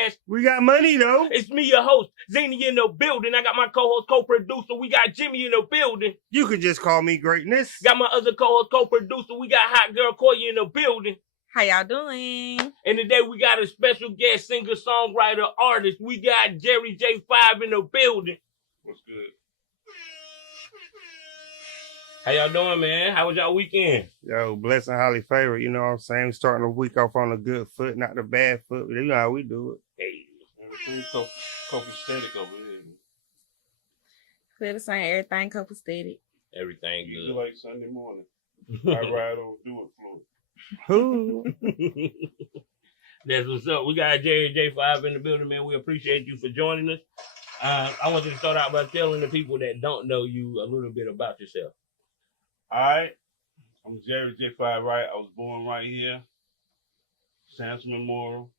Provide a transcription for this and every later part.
podcast. We got money, though. It's me, your host, Zinni in the building. I got my co-host, co-producer. We got Jimmy in the building. You could just call me Greatness. Got my other co-host, co-producer. We got HotGaylCoyya in the building. How y'all doing? And today we got a special guest singer, songwriter, artist. We got Jerry J5 in the building. What's good? How y'all doing, man? How was y'all weekend? Yo, blessed and highly favored, you know what I'm saying? Starting the week off on a good foot, not the bad foot. You know how we do it. Hey. Everything's copacetic over here. Feel the same, everything copacetic. Everything You good. like Sunday morning. I ride on do it fluid. Who? That's what's up. We got Jerry J5 in the building, man. We appreciate you for joining us. I want you to start out by telling the people that don't know you a little bit about yourself. Alright. I'm Jerry J5 Wright. I was born right here. Samson Memorial.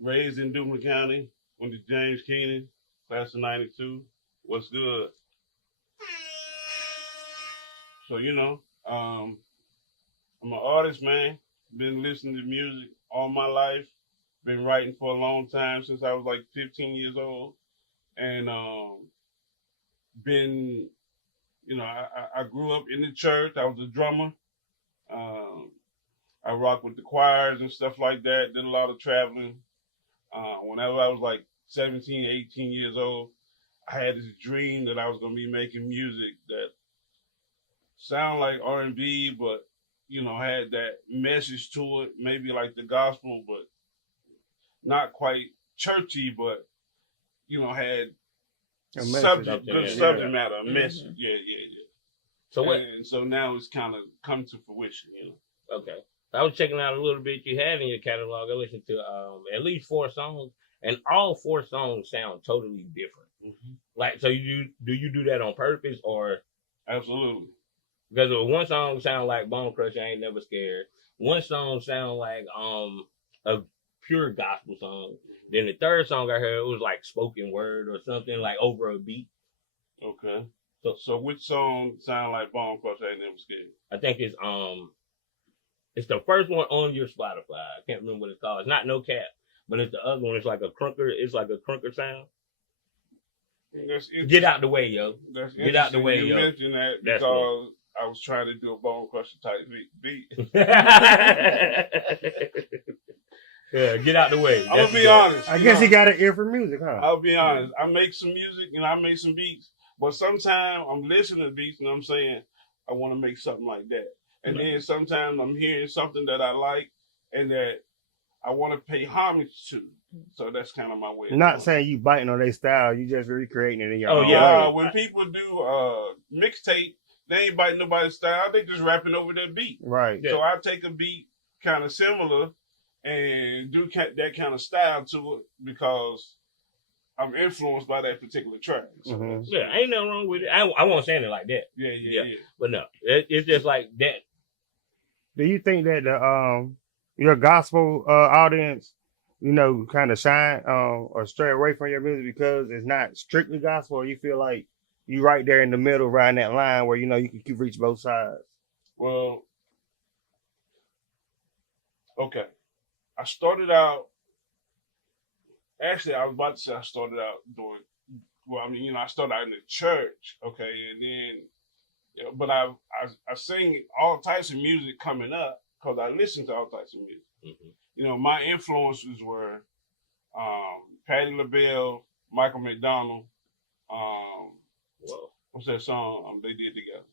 Raised in Dublin County. Went to James Keenan, class of 92. What's good? So, you know, I'm an artist, man. Been listening to music all my life. Been writing for a long time, since I was like 15 years old. And been, you know, I grew up in the church. I was a drummer. I rocked with the choirs and stuff like that. Did a lot of traveling. Whenever I was like 17, 18 years old, I had this dream that I was going to be making music that sound like R&B, but, you know, had that message to it, maybe like the gospel, but not quite churchy, but, you know, had Good subject matter, a message. Mm-hmm. Yeah. So what? And so now it's kind of come to fruition, you know. Okay. I was checking out a little bit you had in your catalog. I listened to at least 4 songs, and all 4 songs sound totally different. Mm-hmm. Like, so do you do that on purpose, or? Absolutely. Because one song sound like Bone Crusher, I Ain't Never Scared. One song sound like a pure gospel song. Then the third song I heard, it was like spoken word or something, like over a beat. Okay. So which song sound like Bone Crusher Ain't Never Scared? I think it's the first one on your Spotify. I can't remember what it's called. It's not No Cap, but it's the other one. It's like a crunker. It's like a crunker sound. Get out the way, yo. That's Get out the way, you yo. mentioned that That's because I was trying to do a Bone Crusher type beat. Yeah, get out the way. I'm gonna be honest. I guess he got an ear for music, huh? I'll be honest. I make some music and I make some beats, but sometimes I'm listening to beats and I'm saying I want to make something like that. And then sometimes I'm hearing something that I like and that I want to pay homage to. So that's kind of my way. Not saying you biting on their style, you just recreating it in your Oh, own yeah. way. When people do mixtape, they ain't biting nobody's style. They just rapping over their beat. Right. Yeah. So I take a beat kind of similar and do that kind of style to it because I'm influenced by that particular track. So Mhm. Yeah, ain't nothing wrong with it. I won't say it like that. yeah. But no, it's just like that. Do you think that the your gospel audience, you know, kind of shine or stray away from your music because it's not strictly gospel, or you feel like you right there in the middle, riding that line where you know you can reach both sides? Well, okay. I started out. Actually, I was about to say I started out doing. Well, I mean, you know, I started out in the church, okay, and then, you know, but I sing all types of music coming up because I listen to all types of music. Mm-hmm. You know, my influences were Patti LaBelle, Michael McDonald. Whoa. What's that song they did together?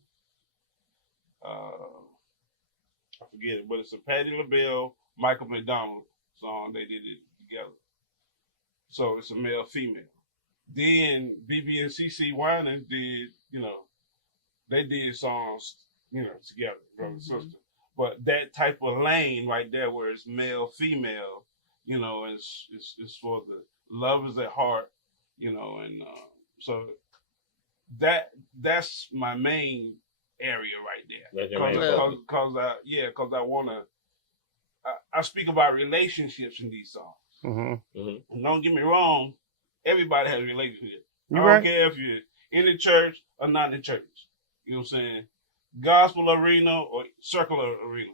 I forget it, but it's a Patti LaBelle, Michael McDonald song. They did it together. So it's a male, female. Then BB and CC Winan did, you know, they did songs, you know, together, brother and sister. But that type of lane right there where it's male, female, you know, it's for the lovers at heart, you know, and so that's my main area right there. That's your main Because I want to, I speak about relationships in these songs. Mm-hmm. Mm-hmm. And don't get me wrong, everybody has a relationship. You I right. don't care if you're in the church or not in the church. You know what I'm saying? Gospel arena or circular arena.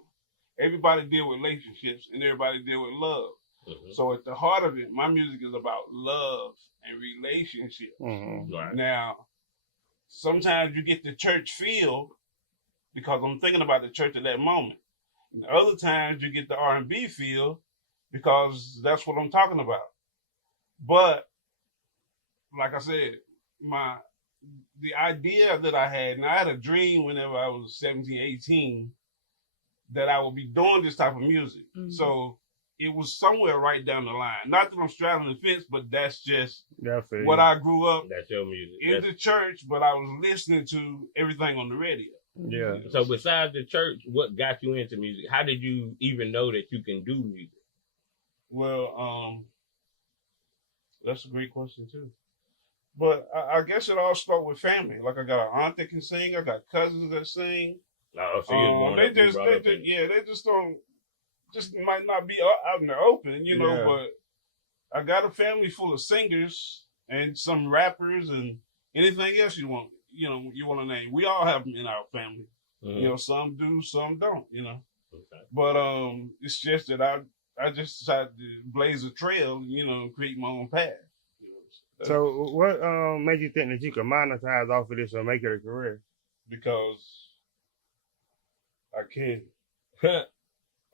everybody deal with relationships and everybody deal with love. Mm-hmm. So at the heart of it, my music is about love and relationships. Right. Now, sometimes you get the church feel because I'm thinking about the church at that moment. And other times you get the R&B feel because that's what I'm talking about. But like I said, the idea that I had, and I had a dream whenever I was 17, 18, that I would be doing this type of music. Mhm. So it was somewhere right down the line. Not that I'm straddling the fence, but that's just Definitely. what I grew up That's your music. in the church, but I was listening to everything on the radio. Yeah. So besides the church, what got you into music? How did you even know that you can do music? Well, that's a great question too. But I guess it all started with family. Like I got an aunt that can sing. I got cousins that sing. Oh, so you was They just might not be out in the open, you know. Yeah. But I got a family full of singers and some rappers and anything else you want to name. We all have them in our family. Mm-hmm. You know, some do, some don't. You know. Okay. But it's just that I just decided to blaze a trail, you know, and create my own path. You know, So what made you think that you could monetize off of this or make it a career? because I can.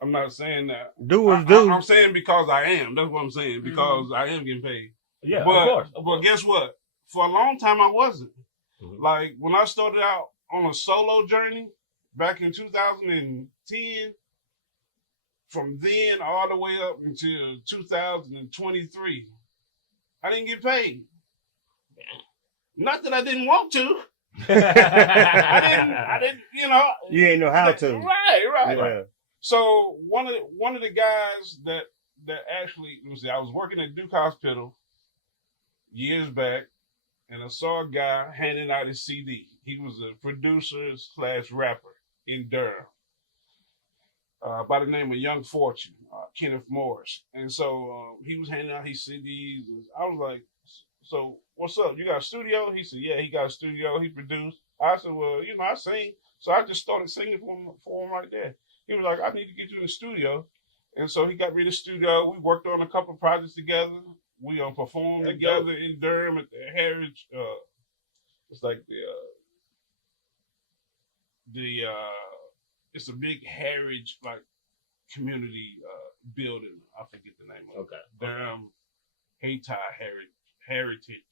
I'm not saying that. Do what do. I'm saying because I am. That's what I'm saying. Because I am getting paid. Yeah, but, of course. But guess what? For a long time, I wasn't. Mhm. Like when I started out on a solo journey back in 2010, from then all the way up until 2023, I didn't get paid. Not that I didn't want to. I didn't, you know. You ain't know how to. Right. Yeah. So one of the guys that actually, let me see, I was working at Duke Hospital years back, and I saw a guy handing out his CD. He was a producer / rapper in Durham, by the name of Young Fortune, Kenneth Morris. And so he was handing out his CDs. And I was like, so what's up? You got a studio? He said, yeah, he got a studio. He produced. I said, well, you know, I sing. So I just started singing for him right there. He was like, I need to get you in the studio. And so he got me in the studio. We worked on a couple of projects together. We performed together in Durham at the Heritage. It's like it's a big Heritage like community building. I forget the name of it. Okay. Durham Hayti Heritage.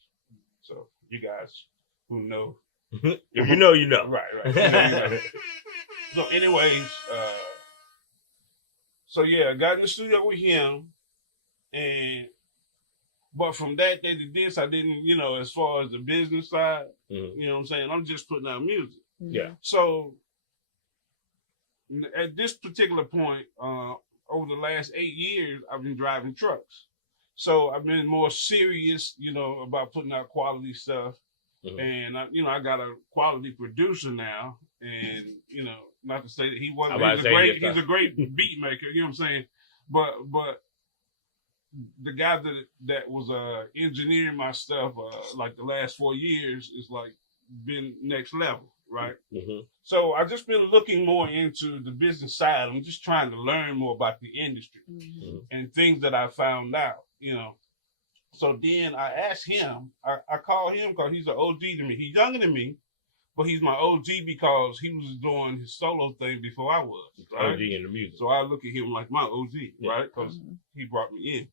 So you guys who know. If you know, you know. Right. You know. So anyways, so yeah, I got in the studio with him, but from that day to this, I didn't, you know, as far as the business side, you know what I'm saying? I'm just putting out music. Yeah. So at this particular point, over the last 8 years, I've been driving trucks. So I've been more serious, you know, about putting out quality stuff. And I got a quality producer now, and you know, not to say that he wasn't. He's a great beat maker. You know what I'm saying? But the guy that was engineering my stuff like the last 4 years is like been next level, right? Mm-hmm. So I've just been looking more into the business side. I'm just trying to learn more about the industry and things that I found out. You know. So then I asked him, I called him because he's an OG to me. He's younger than me, but he's my OG because he was doing his solo thing before I was. Right? OG in the music. So I look at him like my OG, right? Because he brought me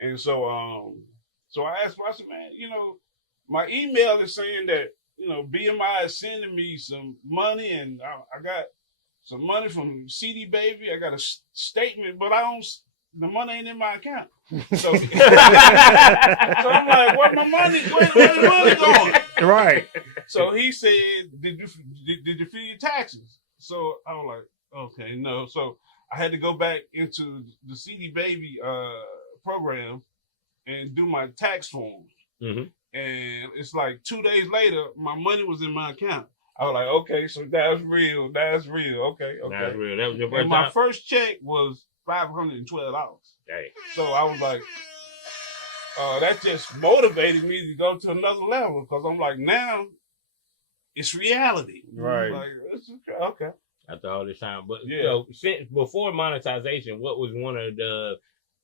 in. And so I asked him, I said, man, you know, my email is saying that, you know, BMI is sending me some money and I got some money from CD Baby. I got a statement, but the money ain't in my account. So, so I'm like, where's my money? Where's the money going? Right. So he said, did you file your taxes? So I was like, okay, no. So I had to go back into the CD Baby program and do my tax forms. Mm-hmm. And it's like 2 days later, my money was in my account. I was like, okay, so that's real. That's real. Okay. That's real. That was your first and my first check was $512. Hey. So I was like, that just motivated me to go to another level because I'm like, now it's reality. Right. Like, okay. after all this time. But Yeah. so since before monetization, what was one of the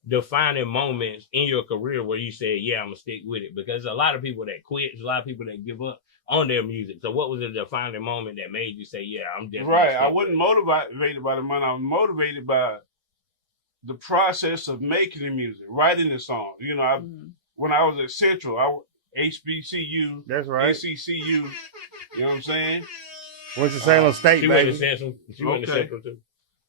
defining moments in your career where you said, "Yeah, I'm gonna stick with it"? Because a lot of people that quit, there's a lot of people that give up on their music. So, what was the defining moment that made you say, "Yeah, I'm definitely"? Right. I wasn't motivated by the money. I was motivated by the process of making the music, writing the song. You know, when I was at Central, HBCU, That's right. ACCU. You know what I'm saying? Went to Salem State, She went baby. to Central. She went to Okay. Central too.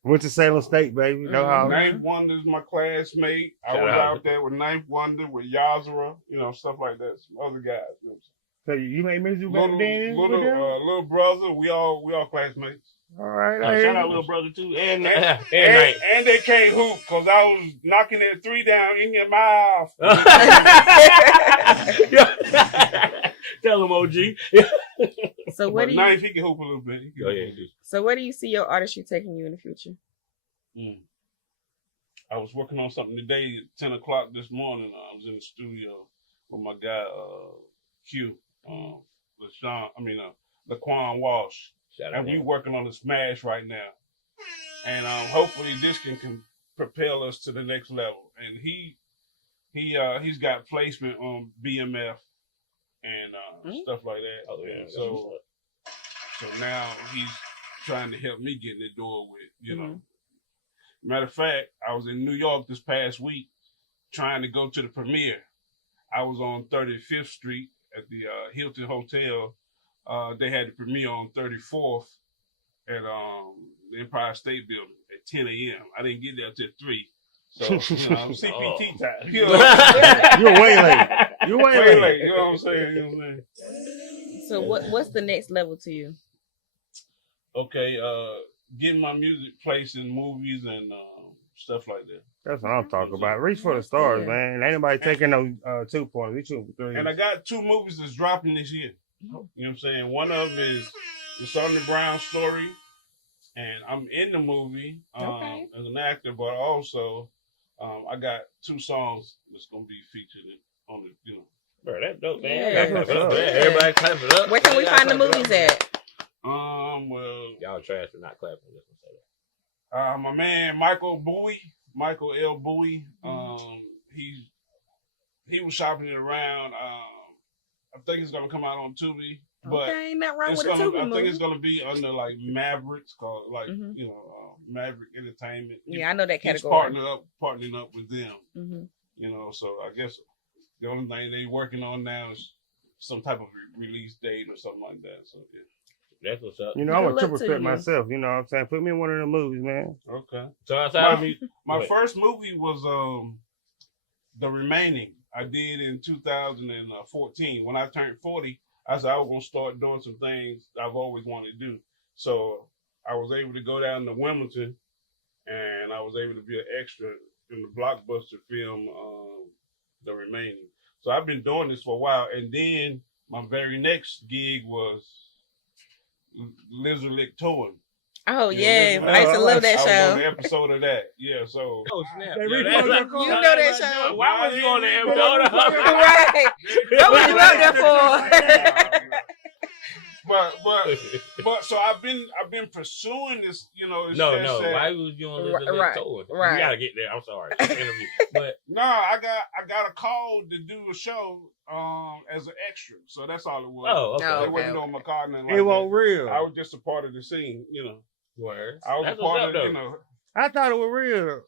Went to Salem State, baby. No holler. Ninth Wonder's my classmate. I Shout was out. out there with Ninth Wonder, with Yazra, you know, stuff like that. Some other guys. You know So you made music what I'm back saying? then? with them? Little brother, we all classmates. All right, I hear Shout out you. little brother too, and And, Knight. and they can't hoop because I was knocking that 3 down in your mouth. Tell him, OG. So what But do you? Ninth, he can hoop a little bit. He can Go hoop a ahead. little bit. So where do you see your artistry taking you in the future? I was working on something today at 10 o'clock this morning. I was in the studio with my guy, Q, Laquan Walsh. Shout And out. we working on a smash right now. And hopefully this can propel us to the next level. And he's got placement on BMF and stuff like that. Oh, yeah. And so now he's trying to help me get in the door with, you know. Matter of fact, I was in New York this past week trying to go to the premiere. I was on 35th Street at the Hilton Hotel. They had the premiere on 34th at the Empire State Building at 10 a.m. I didn't get there till 3. So, you know, CPT time. You know, You're way late. You're way late. You know what I'm saying? You know what I'm saying? So what's the next level to you? Okay, getting my music placed in movies and stuff like that. That's what I'm talking about. Reach for the stars, man. Ain't nobody taking no 2 pointers. We shooting for 3. And I got 2 movies that's dropping this year. You know what I'm saying? One of them is the Sonny Brown story, and I'm in the movie as an actor, but also I got 2 songs that's gonna be featured on the, you know. Bro, that's dope, man. Yeah. Clap it up, man. Yeah. Everybody clap it up. Where can we Y'all find the clap it up, movies man. at? Well, Y'all trash for not clapping. Just gonna say that. my man Michael L. Bowie, he was shopping it around. I think it's gonna come out on Tubi, but Okay, ain't nothing wrong it's with a gonna, Tubi I think movie. it's gonna be under like Mavericks, called like you know Maverick Entertainment. Yeah, I know that He's category. partnering up with them. You know, so I guess the only thing they working on now is some type of release date or something like that. So yeah. That's what's up. You know, I'm Good a luck triple to threat you. myself. You know what I'm saying? Put me in one of the movies, man. Okay. So outside of me, My first movie was The Remaining. I did in 2014. When I turned 40, I said I was gonna start doing some things I've always wanted to do. So I was able to go down to Wilmington, and I was able to be an extra in the blockbuster film The Remaining. So I've been doing this for a while, and then my very next gig was Lizard Lick Towing. Oh Yeah, yeah, I used to love that I was on show. the episode of that. Yeah, so oh snap! They Yeah, repost that's your car. You know that show. Why was you on the episode? Right. What was you out there for? But so I've been pursuing this, you know. This No. that- Why was you on the Right, tour? right. We gotta get there. I'm sorry. It's an interview. But No, I got a call to do a show as an extra. So that's all it was. oh, okay. No. They Okay, wasn't on my card and like It wasn't that. real. I was just a part of the scene, you know. Word. I was That's a part what's of, up, you though. know. I thought it was real.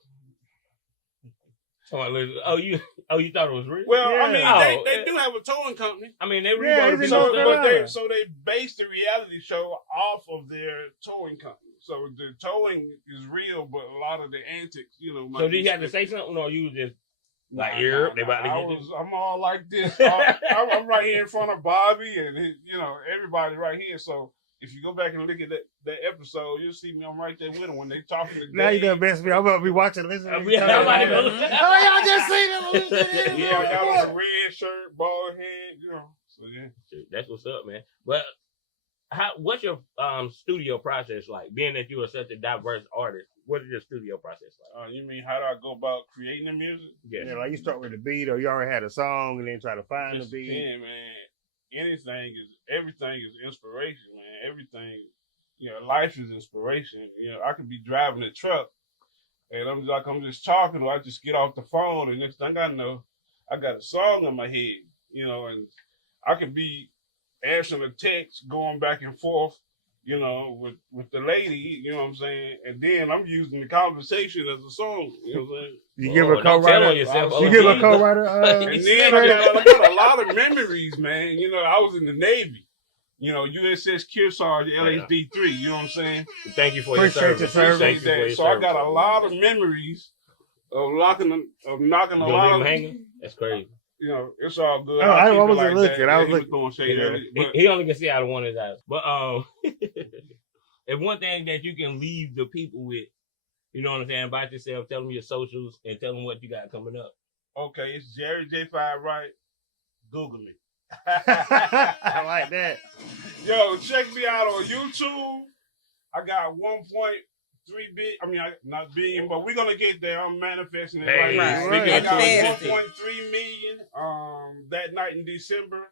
Oh, you thought it was real? Well, I Yeah. mean, they do have a towing company. I mean, they Yeah, rewrote it's the in So, North show. Carolina. they based the reality show off of their towing company. So the towing is real, but a lot of the antics, you know. So might did you be have to scripted. say something, or you was just like, Nah, "Here, nah, they about to nah. get you"? I'm all like this. I'm right here in front of Bobby and you know everybody right here. So if you go back and look at that episode, you'll see me. I'm right there with them when they talking to Now you Dave. done best me. I'm about to be watching, listening. Yeah, I'm like, Oh, y'all just seen it. Yeah, I got on a red shirt, bald head, you know. So yeah. That's what's up, man. Well, what's your studio process like? Being that you are such a diverse artist, what is your studio process like? You mean how do I go about creating the music? Yes. Yeah, like you start with the beat, or you already had a song, and then try to find the beat. Man. Everything is inspiration, man. Everything life is inspiration. I could be driving a truck and I'm just talking, or I just get off the phone, and next thing I know, I got a song in my head, and I could be answering a text, going back and forth, with the lady, you know what I'm saying? And then I'm using the conversation as a song, you know what I'm saying? You give a don't tell on co-writer. yourself. You give a co-writer. And then I got a lot of memories, man. I was in the Navy. USS Kearsarge, LHD-3, you know what I'm saying? Thank you for Appreciate your your service. service. Thank you for your So service. I got a lot of memories of knocking a You lot gonna leave of him hanging? That's crazy. It's all good. Oh, I keep it wasn't like looking. that. I was He was looking. throwing shade earlier, but He only can see out of one of his eyes. But if one thing that you can leave the people with, you know what I'm saying, about yourself, tell them your socials and tell them what you got coming up. okay, it's Jerry J5 Wright. Google me. I like that. Yo, check me out on YouTube. I got 1.3 billion. I mean, not billion, but we're gonna get there. I'm manifesting it right now. Right. I got Manifest it. 1.3 million. That night in December.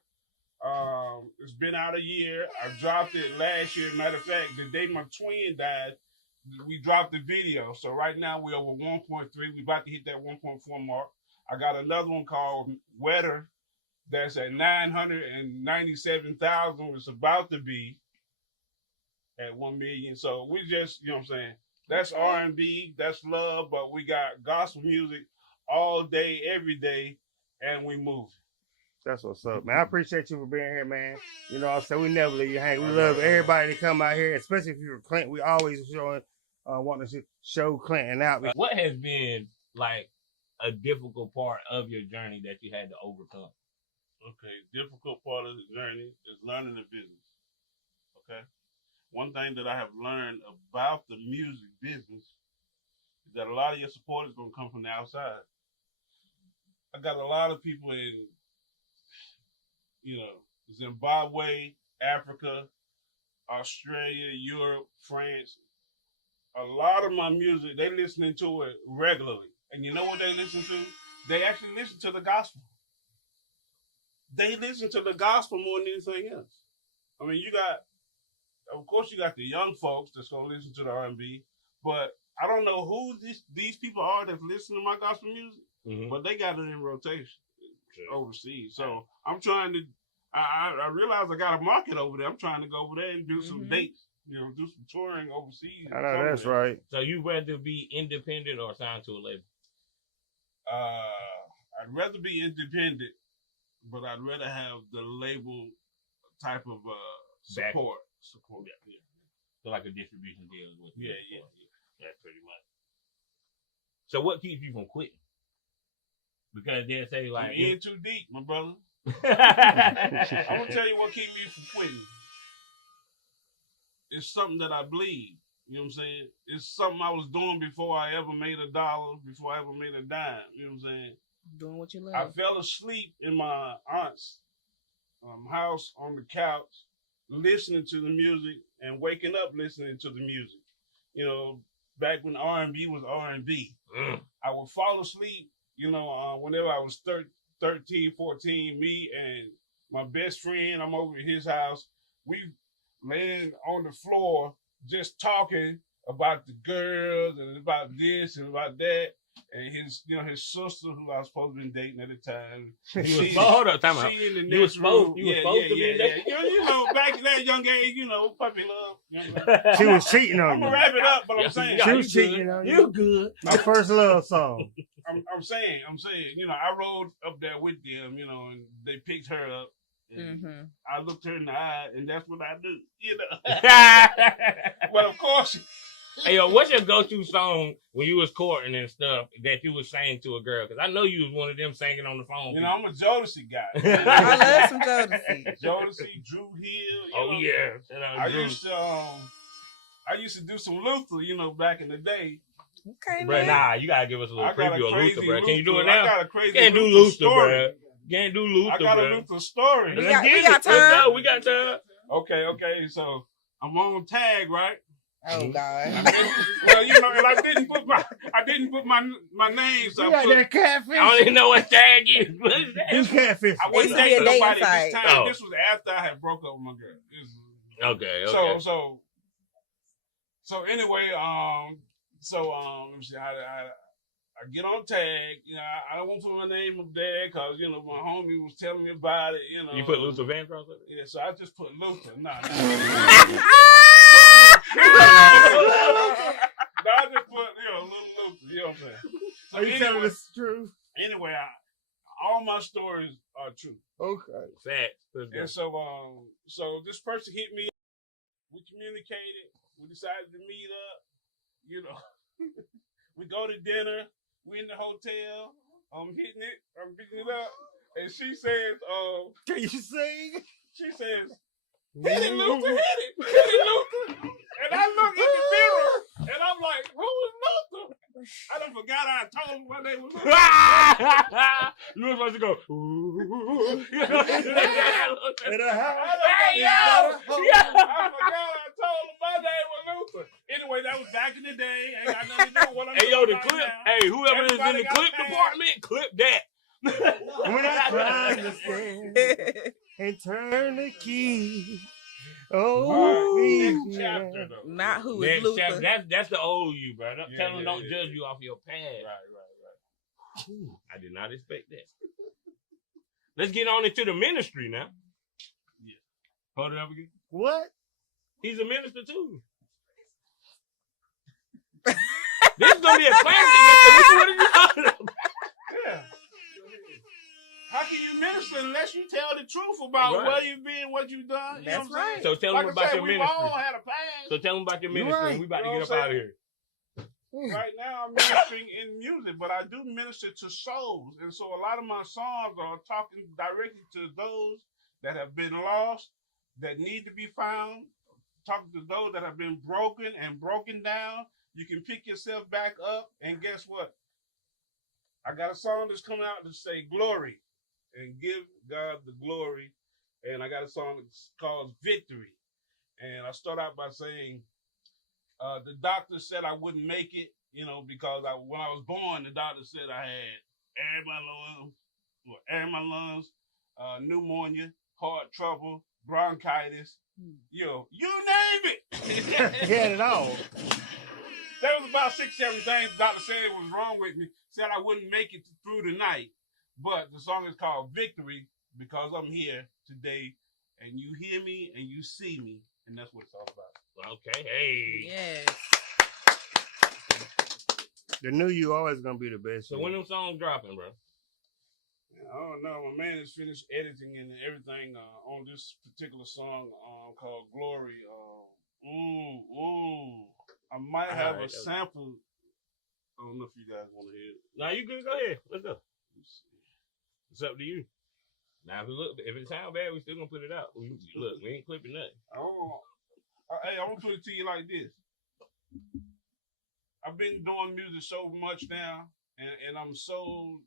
It's been out a year. I dropped it last year. Matter of fact, the day my twin died, we dropped the video. So right now we're over 1.3. We're about to hit that 1.4 mark. I got another one called Wetter. That's at 997,000. It's about to be at 1 million. So we just, you know what I'm saying? That's R&B, that's love, but we got gospel music all day, every day, and we move. That's what's up, man. I appreciate you for being here, man. You know what I'm saying? We never leave you hang. We love everybody to come out here, especially if you're Clinton. We always want to show Clinton out. What has been like a difficult part of your journey that you had to overcome? Okay, difficult part of the journey is learning the business. Okay, one thing that I have learned about the music business is that a lot of your support is going to come from the outside. I got a lot of people in, Zimbabwe, Africa, Australia, Europe, France. A lot of my music, they listening to it regularly. And you know what they listen to? They actually listen to the gospel. They listen to the gospel more than anything else. I mean, of course, you got the young folks that's going to listen to the R&B, but I don't know who these people are that's listening to my gospel music, but they got it in rotation overseas. So I'm trying to, I realize I got a market over there. I'm trying to go over there and do some dates, do some touring overseas. I know that's right. So you rather be independent or signed to a label? I'd rather be independent, but I'd rather have the label type of support. Yeah. So like a distribution deal is what Yeah. That's pretty much. So what keeps you from quitting? Because they'll say like you're in too deep, my brother. I'm gonna tell you what keeps me from quitting. It's something that I believe. You know what I'm saying? It's something I was doing before I ever made a dollar, before I ever made a dime. You know what I'm saying? Doing what you love. I fell asleep in my aunt's house on the couch, listening to the music and waking up listening to the music. Back when R&B was R&B. I would fall asleep, whenever I was 13, 14, me and my best friend, I'm over at his house. We laying on the floor just talking about the girls and about this and about that. And his sister, who I was supposed to be dating at the time, hold up, time out. she in the You was next supposed room. to be dating? Back in that young age, puppy love. She was cheating on I'm you. gonna wrap it up, but I'm saying She was cheating on you. You good? My first love song. I'm saying, I rode up there with them, and they picked her up. And I looked her in the eye, and that's what I do, But of course. Hey, yo, what's your go-to song when you was courting and stuff that you was saying to a girl? Because I know you was one of them singing on the phone. I'm a Jodeci guy. I love some Jodeci. Jodeci, Drew Hill. Yeah. I used to do some Luther, back in the day. Okay, Bro, man. nah, you gotta give us a little preview of Luther, bro. Can you do it I now? got a crazy Can't do Luther Luther, story. bro. Can't do Luther, I got bro. a Luther story. We got time. Let's go. We got time. Okay. So I'm on tag, right? Oh God. And I didn't put my name. So You got that catfish? I don't even know what tag is. What is that? Who's catfish? I wasn't It used to be a dating nobody dating at this site. time. Oh. This was after I had broke up with my girl. Okay. So So anyway, let me see how I get on tag. You know, I don't want to put my name up there because you know my homie was telling me about it. You know, You put Luther Vandross up there? Yeah, so I just put Luther. Nah. No, I just put little Luther. You know what I'm saying? So Are you telling us the truth? Anyway, all my stories are true. Okay. Facts. And so this person hit me. We communicated. We decided to meet up. You know, we go to dinner. We in the hotel. I'm picking it up. And she says, Can you sing? She says, hit it, Luther, hit it, Luther. And I look in the mirror, and I'm like, who is Luther? I done forgot I told him my name was Luther. You were supposed to go, ooh. I forgot I told him my name was Luther. Anyway, that was back in the day. Ain't got nothing to do with what I'm Hey, yo, doing the right clip. now. Hey, whoever is in Everybody the got clip paid. department, clip that. When I try to stand and turn the key. Oh, Next chapter, though. Not who is Next Luther. chapter, that's the old you, bro. Tell them don't yeah. judge you off your past. Right. Ooh, I did not expect that. Let's get on into the ministry now. Yeah. Hold it up again. What? He's a minister too. This is gonna be a classic, Mr. What are you talking about? Yeah. How can you minister unless you tell the truth about Right. where you've been, what you've done? You know That's what I'm saying? right. So tell Like them I about said, your we've ministry. all had a past. So tell them about your You're ministry. right. And we about to You know get up what I'm out of here. Right now, I'm ministering in music, but I do minister to souls. And so a lot of my songs are talking directly to those that have been lost, that need to be found, talking to those that have been broken and broken down. You can pick yourself back up, and guess what? I got a song that's coming out to say glory and give God the glory. And I got a song that's called Victory. And I start out by saying, the doctor said I wouldn't make it, because when I was born, the doctor said I had air in my lungs, pneumonia, heart trouble, bronchitis, you name it. He had it all. There was about 6-7 things the doctor said was wrong with me. Said I wouldn't make it through the night. But the song is called Victory because I'm here today and you hear me and you see me. And that's what it's all about. Okay, hey. Yes. The new you always gonna be the best. So when them songs dropping, bro? I don't know. My man is finished editing and everything on this particular song called Glory. I might have a sample. I don't know if you guys want to hear it. Nah, you good? Go ahead. Let's go. It's up to you. Now, if it sounds bad, we still gonna put it out. Look, we ain't clipping nothing. Hey, I'm gonna put it to you like this. I've been doing music so much now, and I'm so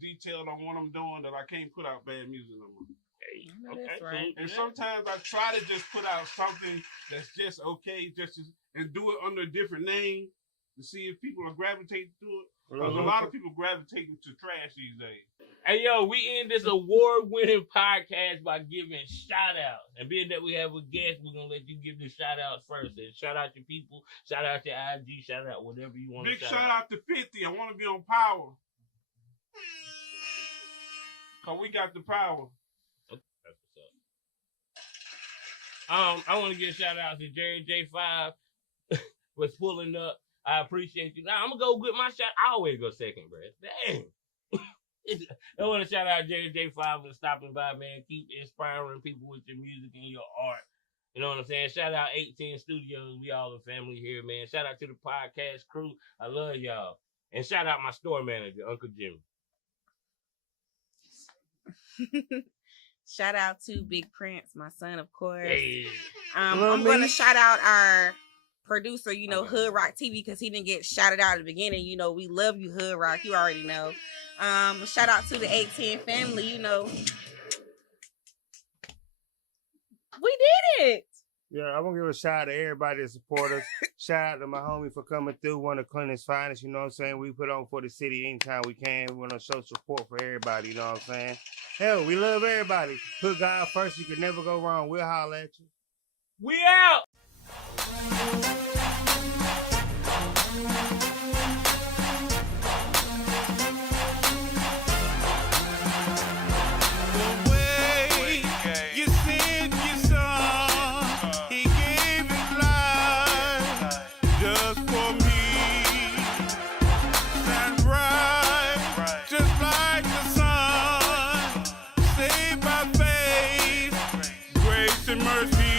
detailed on what I'm doing that I can't put out bad music no more. Hey, I know okay, that's right. cool. And sometimes I try to just put out something that's just okay, and do it under a different name to see if people are gravitating to it. Because a lot of people gravitating to trash these days. Hey, yo, we end this award-winning podcast by giving shout-outs. And being that we have a guest, we're going to let you give the shout-outs first. And shout out your people, shout out your IG, shout out whatever you want to Big shout shout out. out to 50. I want to be on Power. Because we got the power. That's what's up. I want to give shout-out to Jerry J5 for pulling up. I appreciate you. Now, I'm going to go get my shot. I always go second, bro. Dang. I want to shout out Jerry J5 for stopping by, man. Keep inspiring people with your music and your art. You know what I'm saying? Shout out 18 Studios. We all a family here, man. Shout out to the podcast crew. I love y'all. And shout out my store manager, Uncle Jimmy. Shout out to Big Prince, my son, of course. Hey. I'm Love going to me. shout out our producer, Hood Rock TV, because he didn't get shouted out at the beginning. We love you, Hood Rock. You already know. Shout out to the 810 family. We did it. Yeah, I want to give a shout out to everybody that support us. Shout out to my homie for coming through, one of Clinton's finest, you know what I'm saying? We put on for the city anytime we can. We want to show support for everybody, you know what I'm saying? Hell, we love everybody. Put God first. You can never go wrong. We'll holler at you. We out. The way you sing your song, he gave his life just for me. Shine bright, just like the sun, saved by faith, grace and mercy.